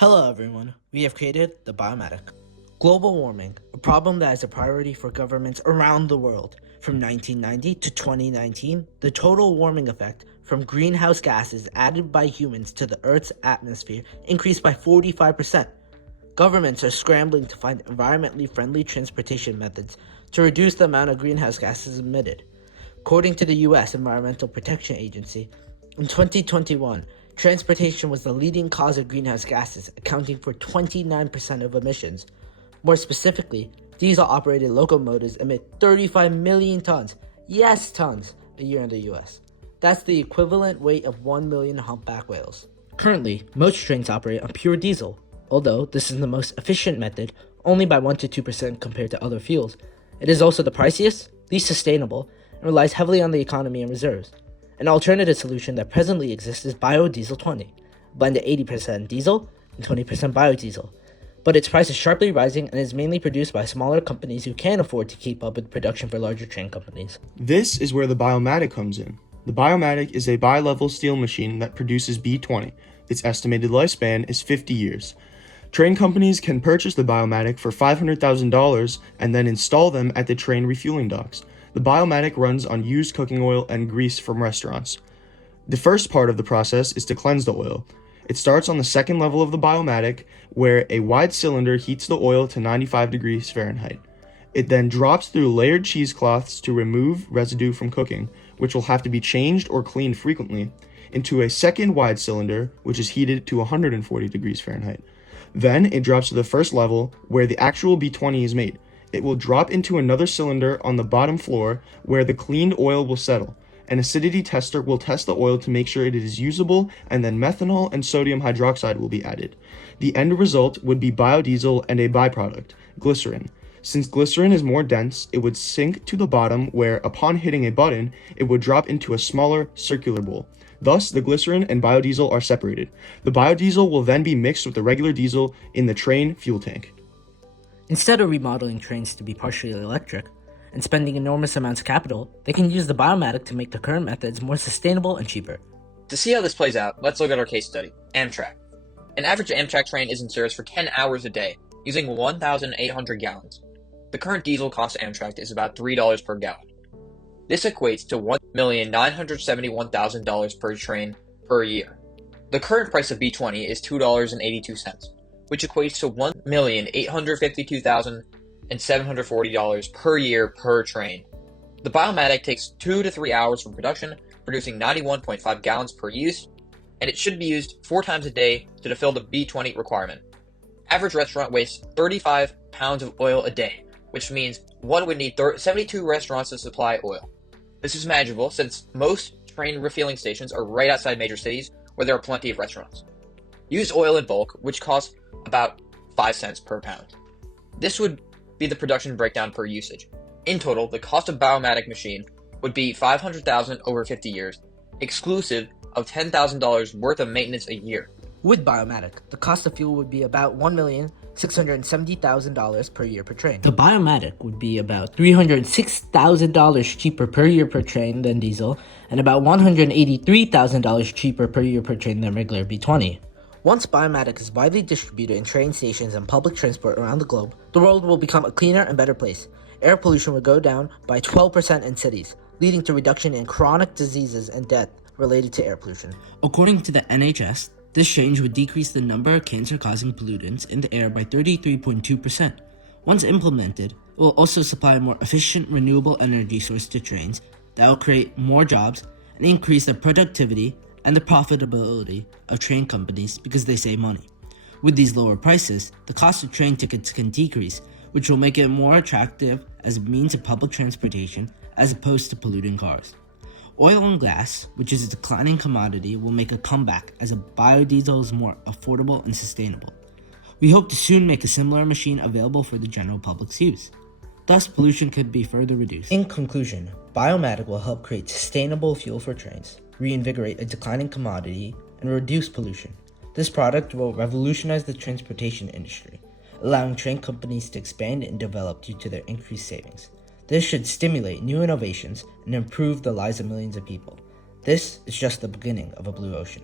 Hello everyone, we have created the Biomatic. Global warming, a problem that is a priority for governments around the world. From 1990 to 2019, the total warming effect from greenhouse gases added by humans to the Earth's atmosphere increased by 45%. Governments are scrambling to find environmentally friendly transportation methods to reduce the amount of greenhouse gases emitted. According to the U.S. Environmental Protection Agency, in 2021, transportation was the leading cause of greenhouse gases, accounting for 29% of emissions. More specifically, diesel-operated locomotives emit 35 million tons, yes tons, a year in the U.S. That's the equivalent weight of 1 million humpback whales. Currently, most trains operate on pure diesel. Although this is the most efficient method, only by 1 to 2% compared to other fuels, it is also the priciest, least sustainable, and relies heavily on the economy and reserves. An alternative solution that presently exists is biodiesel 20, a blend of 80% diesel and 20% biodiesel. But its price is sharply rising and is mainly produced by smaller companies who can't afford to keep up with production for larger train companies. This is where the Biomatic comes in. The Biomatic is a bi-level steel machine that produces B20. Its estimated lifespan is 50 years. Train companies can purchase the Biomatic for $500,000 and then install them at the train refueling docks. The Biomatic runs on used cooking oil and grease from restaurants. The first part of the process is to cleanse the oil. It starts on the second level of the Biomatic, where a wide cylinder heats the oil to 95 degrees Fahrenheit. It then drops through layered cheesecloths to remove residue from cooking, which will have to be changed or cleaned frequently, into a second wide cylinder, which is heated to 140 degrees Fahrenheit. Then it drops to the first level, where the actual B20 is made. It will drop into another cylinder on the bottom floor, where the cleaned oil will settle. An acidity tester will test the oil to make sure it is usable, and then methanol and sodium hydroxide will be added. The end result would be biodiesel and a byproduct, glycerin. Since glycerin is more dense, it would sink to the bottom where, upon hitting a button, it would drop into a smaller circular bowl. Thus, the glycerin and biodiesel are separated. The biodiesel will then be mixed with the regular diesel in the train fuel tank. Instead of remodeling trains to be partially electric and spending enormous amounts of capital, they can use the Biomatic to make the current methods more sustainable and cheaper. To see how this plays out, let's look at our case study, Amtrak. An average Amtrak train is in service for 10 hours a day, using 1,800 gallons. The current diesel cost to Amtrak is about $3 per gallon. This equates to $1,971,000 per train per year. The current price of B20 is $2.82, which equates to $1,852,740 per year per train. The Biomatic takes 2 to 3 hours from production, producing 91.5 gallons per use, and it should be used 4 times a day to fulfill the B20 requirement. Average restaurant wastes 35 pounds of oil a day, which means one would need 72 restaurants to supply oil. This is manageable since most train refueling stations are right outside major cities where there are plenty of restaurants. Use oil in bulk, which costs about 5 cents per pound. This would be the production breakdown per usage. In total, the cost of Biomatic machine would be $500,000 over 50 years, exclusive of $10,000 worth of maintenance a year. With Biomatic, the cost of fuel would be about $1,670,000 per year per train. The Biomatic would be about $306,000 cheaper per year per train than diesel, and about $183,000 cheaper per year per train than regular B20. Once Biomatic is widely distributed in train stations and public transport around the globe, the world will become a cleaner and better place. Air pollution would go down by 12% in cities, leading to reduction in chronic diseases and death related to air pollution. According to the NHS, this change would decrease the number of cancer-causing pollutants in the air by 33.2%. Once implemented, it will also supply a more efficient renewable energy source to trains that will create more jobs and increase the productivity and the profitability of train companies because they save money. With these lower prices, the cost of train tickets can decrease, which will make it more attractive as a means of public transportation as opposed to polluting cars. Oil and gas, which is a declining commodity, will make a comeback as a biodiesel is more affordable and sustainable. We hope to soon make a similar machine available for the general public's use. Thus, pollution could be further reduced. In conclusion, Biomatic will help create sustainable fuel for trains, reinvigorate a declining commodity, and reduce pollution. This product will revolutionize the transportation industry, allowing train companies to expand and develop due to their increased savings. This should stimulate new innovations and improve the lives of millions of people. This is just the beginning of a blue ocean.